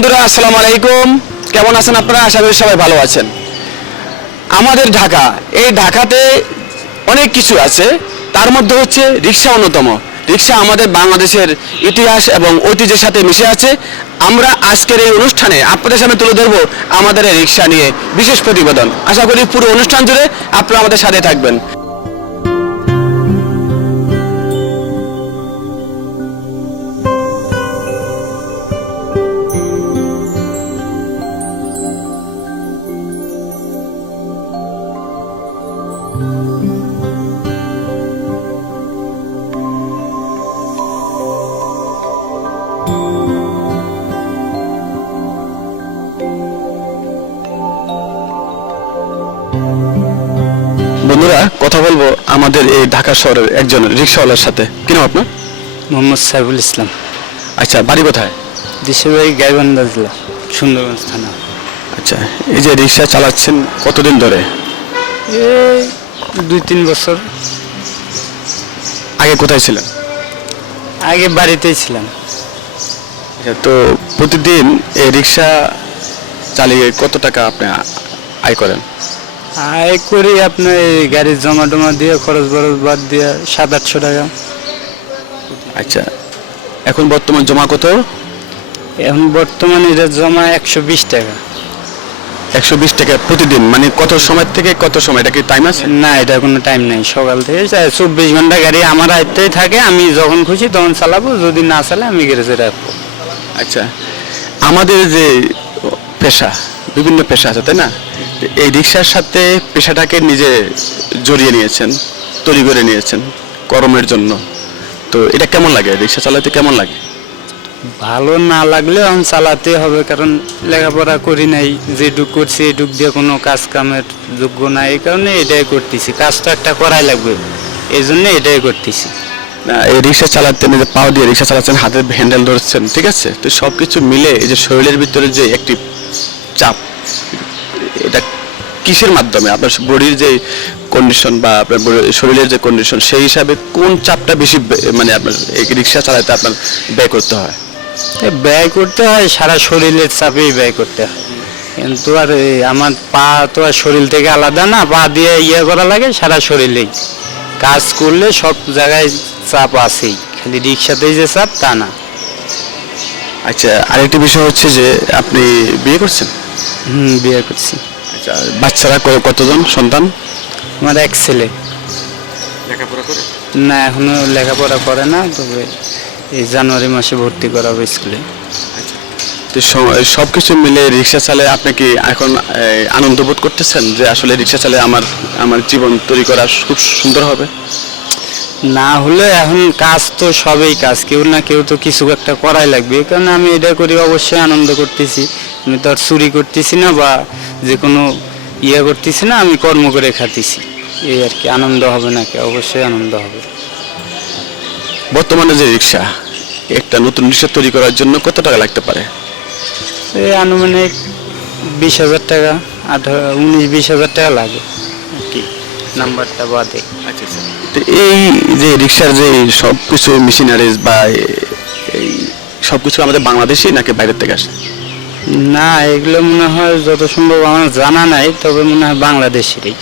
বন্ধুরা, আসসালামু আলাইকুম। কেমন আছেন আপনারা? আশা করি সবাই ভালো আছেন। আমাদের ঢাকা, এই ঢাকাতে অনেক কিছু আছে। তার মধ্যে হচ্ছে রিক্সা অন্যতম। রিক্সা আমাদের বাংলাদেশের ইতিহাস এবং ঐতিহ্যের সাথে মিশে আছে। আমরা আজকের এই অনুষ্ঠানে আপনাদের সামনে তুলে ধরবো আমাদের এই রিক্সা নিয়ে বিশেষ প্রতিবেদন। আশা করি পুরো অনুষ্ঠান জুড়ে আপনারা আমাদের সাথে থাকবেন। কথা বলব আমাদের এই ঢাকা শহরের একজন রিক্সাওয়ালার সাথে। কি নাম আপনার? মোহাম্মদ সাইফুল ইসলাম। আচ্ছা বাড়ি কোথায়? দেশের গাইবান্ধা জেলা সুন্দরগঞ্জ থানা। আচ্ছা এই যে রিক্সা চালাচ্ছেন কতদিন ধরে? এই দুই তিন বছর। আগে কোথায় ছিলেন? আগে বাড়িতেই ছিলাম। আচ্ছা তো প্রতিদিন এই রিক্সা চালিয়ে কত টাকা আপনি আয় করেন? আয় করি আপনার এই গাড়ির জমা টমা দিয়ে খরচ বরচ বাদ দিয়ে সাত আটশো টাকা। আচ্ছা এখন বর্তমান জমা কত? এখন বর্তমানে এটা জমা একশো বিশ টাকা। একশো বিশ টাকা প্রতিদিন মানে কত সময় থেকে কত সময়? এটা কি টাইম আছে? না এটা কোনো টাইম নেই সকাল থেকে চব্বিশ ঘণ্টা গাড়ি আমার আয়ত্তেই থাকে আমি যখন খুশি তখন চালাবো যদি না চালে আমি গ্যারেজে রাখব। আচ্ছা আমাদের যে পেশা বিভিন্ন পেশা আছে তাই না? এই রিক্সার সাথে পেশাটাকে নিজে জড়িয়ে নিয়েছেন তৈরি করে নিয়েছেন কর্মের জন্য। তো এটা কেমন লাগে? রিক্সা চালাতে কেমন লাগে? ভালো না লাগলেও এখন চালাতে হবে কারণ লেখাপড়া করি নাই যেটুক করছি এটুক দিয়ে কোনো কাজ কামের যোগ্য নাই এই কারণে এটাই করতেছি। কাজটা একটা করাই লাগবে এই জন্য এটাই করতেছি। না, এই রিক্সা চালাতে নিজে পাও দিয়ে রিক্সা চালাচ্ছেন হাতের হ্যান্ডেল ধরছেন ঠিক আছে? তো সব কিছু মিলে এই যে শরীরের ভিতরে যে একটি চাপ এটা কিসের মাধ্যমে? আপনার বডির যে কন্ডিশন বা আপনার শরীরের যে কন্ডিশন সেই হিসাবে কোন চাপটা বেশি মানে আপনার রিক্সা চালাতে আপনার ব্যয় করতে হয়? ব্যয় করতে হয় সারা শরীরের চাপেই ব্যয় করতে হয়। কিন্তু আর আমার পা তো আর শরীর থেকে আলাদা না পা দিয়ে ইয়ে করা লাগে সারা শরীরেই। কাজ করলে সব জায়গায় চাপ আছেই খালি রিক্সাতেই যে চাপ তা না। আচ্ছা আরেকটি বিষয় হচ্ছে যে আপনি বিয়ে করছেন? হুম বিয়ে করছি। বাচ্চারা কতজন সন্তান? আমার এক ছেলে। লেখাপড়া করে? না এখনও লেখাপড়া করে না তবে এই জানুয়ারি মাসে ভর্তি করাবো স্কুলে। তো সব কিছু মিলে রিক্সা চালে আপনি কি এখন আনন্দ বোধ করতেছেন যে আসলে রিক্সা চালে আমার আমার জীবন তৈরি করা খুব সুন্দর হবে? না হলে এখন কাজ তো সবই কাজ কেউ না কেউ তো কিছু একটা করাই লাগবে। এই কারণে আমি এটা করি অবশ্যই আনন্দ করতেছি। আমি তো আর চুরি করতেছি না বা যে কোনো ইয়ে করতেছি না আমি কর্ম করে খাতেছি এই আর কি আনন্দ হবে নাকি? অবশ্যই আনন্দ হবে। বর্তমানে যে রিক্সা একটা নতুন রিক্সা তৈরি করার জন্য কত টাকা লাগতে পারে? এই আনুমানিক বিশ হাজার টাকা আঠারো উনিশ বিশ হাজার টাকা লাগে। কি নাম্বারটা বাদে। তো এই যে রিক্সার যে সব কিছু মেশিনারিজ বা এই সব কিছু আমাদের বাংলাদেশি নাকি বাইরের থেকে আসে? না এগুলো মনে হয় যত সম্ভব আমার জানা নাই তবে মনে হয় বাংলাদেশেরই।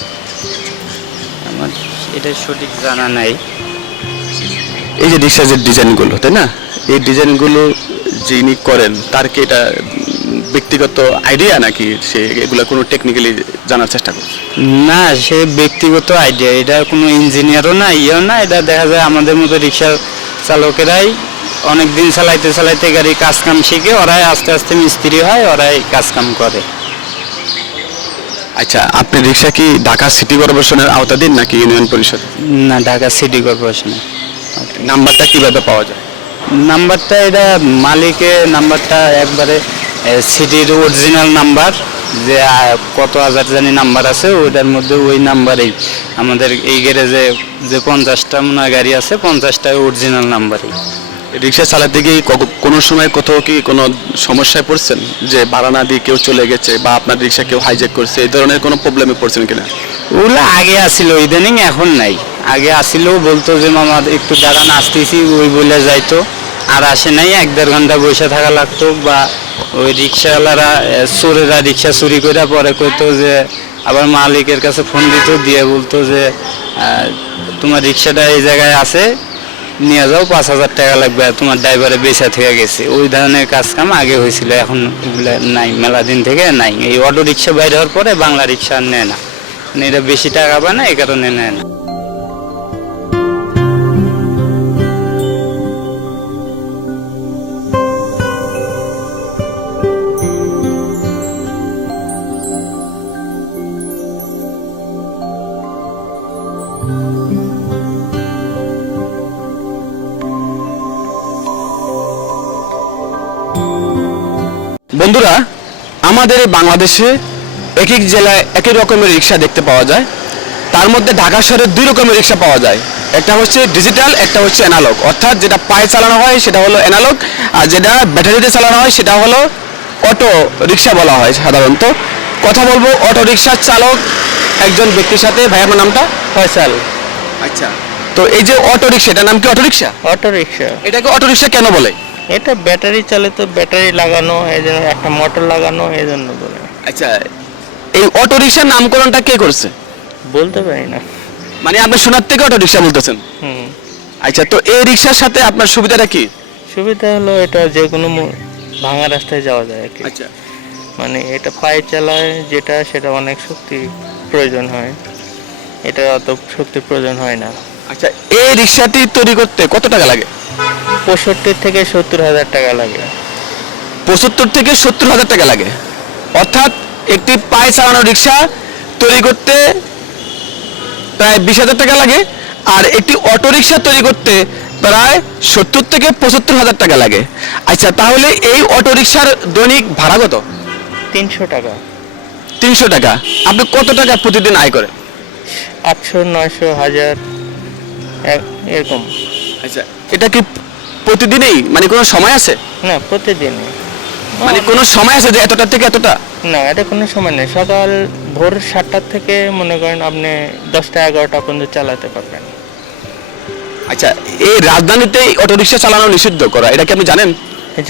আমার এটা সঠিক জানা নাই। এই যে রিক্সার যে ডিজাইনগুলো তাই না? এই ডিজাইনগুলো যিনি করেন তার কি এটা ব্যক্তিগত আইডিয়া নাকি সে এগুলো কোনো টেকনিক্যালি জানার চেষ্টা করে না সে ব্যক্তিগত আইডিয়া। এটা কোনো ইঞ্জিনিয়ারও না ইয়েও না এটা দেখা যায় আমাদের মতো রিক্সা চালকেরাই অনেক দিন চালাইতে চালাইতে গাড়ি কাজ কাম শিখে ওরাই আস্তে আস্তে মিস্ত্রি হয় ওরাই কাজ কাম করে। আচ্ছা আপনি রিক্সা কি ঢাকা সিটি কর্পোরেশনের আওতাধীন নাকি ইউনিয়ন পরিষদ না ঢাকা সিটি কর্পোরেশনে। নাম্বারটা কীভাবে পাওয়া যায়? নাম্বারটা এটা মালিকের নাম্বারটা একবারে সিটির অরিজিনাল নাম্বার যে কত হাজার জানি নাম্বার আছে ওইটার মধ্যে ওই নাম্বারেই। আমাদের এই গ্যারেজে যে পঞ্চাশটা মনে গাড়ি আছে পঞ্চাশটা অরিজিনাল নাম্বারই। রিক্সা চালাতে গিয়ে কোনো সময় কোথাও কি কোনো সমস্যায় পড়ছেন? যে ভাড়া না দিয়ে কেউ চলে গেছে বা আপনার রিক্সা কেউ হাইজ্যাক করছে, এই ধরনের কোনো প্রবলেমে পড়ছেন কিনা? ওগুলো আগে আসিল, ইদানিং এখন নাই। আগে আসিলেও বলতো যে, মামা, একটু দাঁড়ান, আসতেছি, ওই বলে যাইতো। আর আসে নাই, এক দেড় ঘণ্টা বসে থাকা লাগতো বা ওই রিক্সাওয়ালারা চোরেরা রিক্সা চুরি করে পরে করতো যে, আবার মালিকের কাছে ফোন দিত, দিয়ে বলতো যে তোমার রিক্সাটা এই জায়গায় আছে নিয়ে যাও, পাঁচ হাজার টাকা লাগবে তোমার ড্রাইভারে বেসা থেকে গেছে। ওই ধরনের কাজ কাম আগে হয়েছিল, এখন নাই, মেলা দিন থেকে নাই। এই অটো রিক্সা বাইরে হওয়ার পরে বাংলা রিক্সা নেয় না। মানে এটা বেশি টাকা পায় না এই কারণে নেয় না। আমাদের বাংলাদেশে এক এক জেলায় একই রকমের রিক্সা দেখতে পাওয়া যায়। তার মধ্যে ঢাকা শহরে দুই রকমের রিক্সা পাওয়া যায়। একটা হচ্ছে ডিজিটাল একটা হচ্ছে অ্যানালগ অর্থাৎ যেটা পায়ে চালানো হয় সেটা হলো অ্যানালগ আর যেটা ব্যাটারিতে চালানো হয় সেটা হলো অটো রিক্সা বলা হয় সাধারণত। কথা বলব অটো রিক্সার চালক একজন ব্যক্তির সাথে। ভাই আপনার নামটা? ফয়সাল। আচ্ছা। তো এই যে অটো রিক্সা এটার নাম কি অটো রিক্সা অটো রিক্সা এটাকে অটো রিক্সা কেন বলে? এটা ব্যাটারি চালিত ব্যাটারি লাগানো এই জন্য একটা মোটর লাগানো এই জন্য বলে। আচ্ছা এই অটো রিক্সার নামকরণটা কে করছে? বলতে পারি না। মানে আপনি সোনার থেকে অটো রিক্সা বলতেছেন হুম। আচ্ছা তো এই রিক্সার সাথে আপনার সুবিধাটা কি? সুবিধা হলো এটা যে কোনো ভাঙা রাস্তায় যাওয়া যায় আর কি। আচ্ছা। মানে এটা পায়ে চালায় যেটা সেটা অনেক শক্তি প্রয়োজন হয়। এটা অত শক্তির প্রয়োজন হয় না। আচ্ছা এই রিক্সাটি তৈরি করতে কত টাকা লাগে? পঁয়ষট্টি থেকে সত্তর হাজার টাকা লাগে। পঁচাত্তর থেকে সত্তর হাজার টাকা লাগে। অর্থাৎ একটি পায়ে চালানো রিক্সা তৈরি করতে প্রায় বিশ হাজার টাকা লাগে আর একটি অটো রিক্সা তৈরি করতে প্রায় সত্তর থেকে পঁচাত্তর হাজার টাকা লাগে। আচ্ছা তাহলে এই অটো রিক্সার দৈনিক ভাড়া কত? তিনশো টাকা। তিনশো টাকা। আপনি কত টাকা প্রতিদিন আয় করেন? আটশো নয়শো হাজার এরকম। আচ্ছা এটা কি প্রতিদিনই? মানে কোনো সময় আছে? না প্রতিদিন মানে কোনো সময় আছে যে এতটা থেকে এতটা? না এটা কোনো সময় নেই। সকাল ভোর সাতটার থেকে মনে করেন আপনি দশটা এগারোটা পর্যন্ত চালাতে পারবেন। আচ্ছা এই রাজধানীতে অটোরিকশা চালানো নিষিদ্ধ করা এটা কি আপনি জানেন?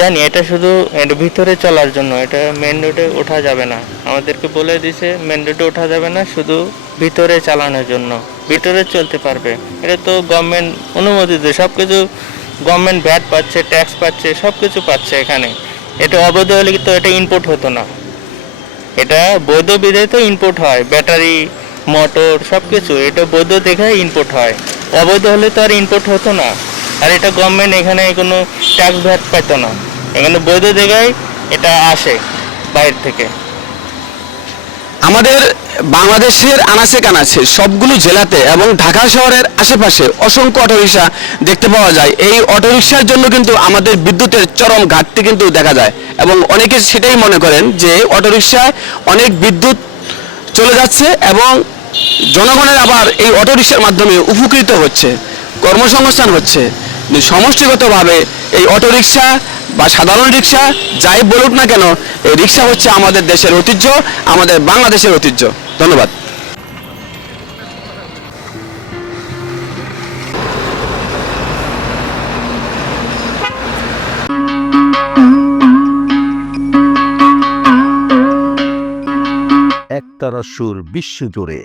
জানি এটা শুধু এর ভিতরে চলার জন্য এটা মেন রোডে ওঠা যাবে না। আমাদেরকে বলে দিছে মেন রোডে ওঠা যাবে না শুধু ভিতরে চালানোর জন্য। ভিতরে চলতে পারবে। এটা তো গভর্নমেন্ট অনুমোদিত সব কিছু গভর্নমেন্ট ভ্যাট পাচ্ছে ট্যাক্স পাচ্ছে সব কিছু পাচ্ছে এখানে। এটা অবৈধ হলে তো এটা ইনপুট হতো না। এটা বৈধ বিধায় তো ইনপুট হয় ব্যাটারি মোটর সব কিছু এটা বৈধ দেখে ইনপুট হয়। অবৈধ হলে তো আর ইনপুট হতো না। আর এটা গভর্নমেন্ট এখানে কোনো ট্যাক্স ভ্যাট পেতো না। এখানে বৈধ দেখায় এটা আসে বাইরে থেকে। আমাদের বাংলাদেশের আনাচে কানাচে সবগুলো জেলাতে এবং ঢাকা শহরের আশেপাশে অসংখ্য অটোরিকশা দেখতে পাওয়া যায়। এই অটোরিকশার জন্য কিন্তু আমাদের বিদ্যুতের চরম ঘাটতি কিন্তু দেখা যায় এবং অনেকে সেটাই মনে করেন যে অটোরিকশায় অনেক বিদ্যুৎ চলে যাচ্ছে এবং জনগণের আবার এই অটোরিকশার মাধ্যমে উপকৃত হচ্ছে, কর্মসংস্থান হচ্ছে। সমষ্টিগতভাবে এই অটোরিকশা বা সাধারণ রিক্সা যাই বলুক না কেন, এই রিক্সা হচ্ছে আমাদের দেশের ঐতিহ্য, আমাদের বাংলাদেশের ঐতিহ্য। ধন্যবাদ। একতারা সুর বিশ্বজুড়ে